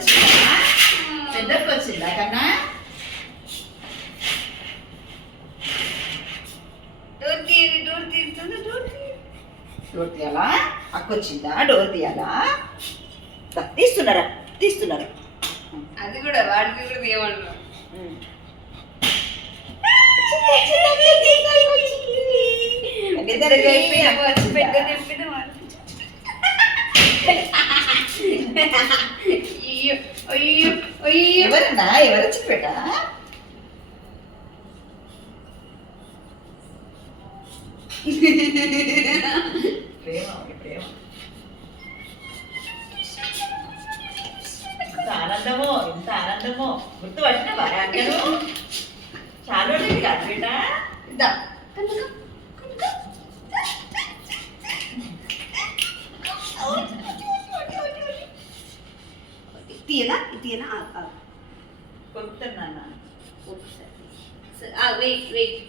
వచ్చిందా? పెద్దకి వచ్చిందా కన్నా? డోర్ తీయాలా? అక్క వచ్చిందా? డోర్ తీయాలా? తీస్తున్నారా? తీస్తున్నారా? అది కూడా వాడికి కూడా తీయమన్నా. ఎవరన్నా? ఎవరు వచ్చి పెట్టా? ప్రేమ ప్రేమ. ఎంత ఆనందమో, ఎంత ఆనందమో. గుర్తుపట్టిన బాగా చాలా రోజులు కాదు బిడ్డ. తీయనా తీయనా కొడుతున్నాను. Wait wait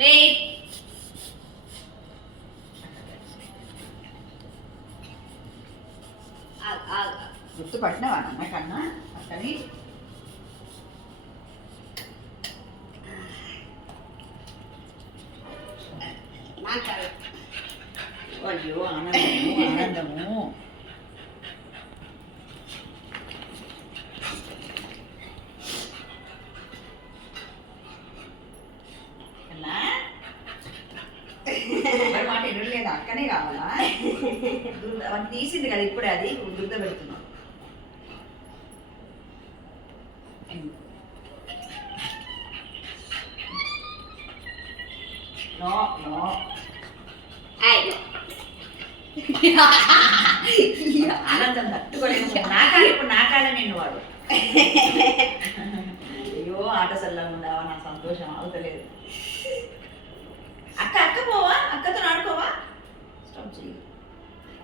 wait. గుర్తుపట్టినవా నాన్న కన్నా అక్కని? అయ్యో ఆనందము ఆనందము. మాట ఎదురు లేదా? అక్కనే కావాలా? అది తీసింది కదా ఇప్పుడే, అది దుద్ద పెడుతున్నాం. నో నో ఆనందం తట్టుకోలేదు. నాకాలి ఇప్పుడు నాకాలే నిన్ను వాడు. అయ్యో ఆట సల్లంగా ఉండవా, నా సంతోషం అవుతలేదు. అక్క అక్క పోవా? అక్కతో ఆడుకోవా? స్టాప్ చేయి.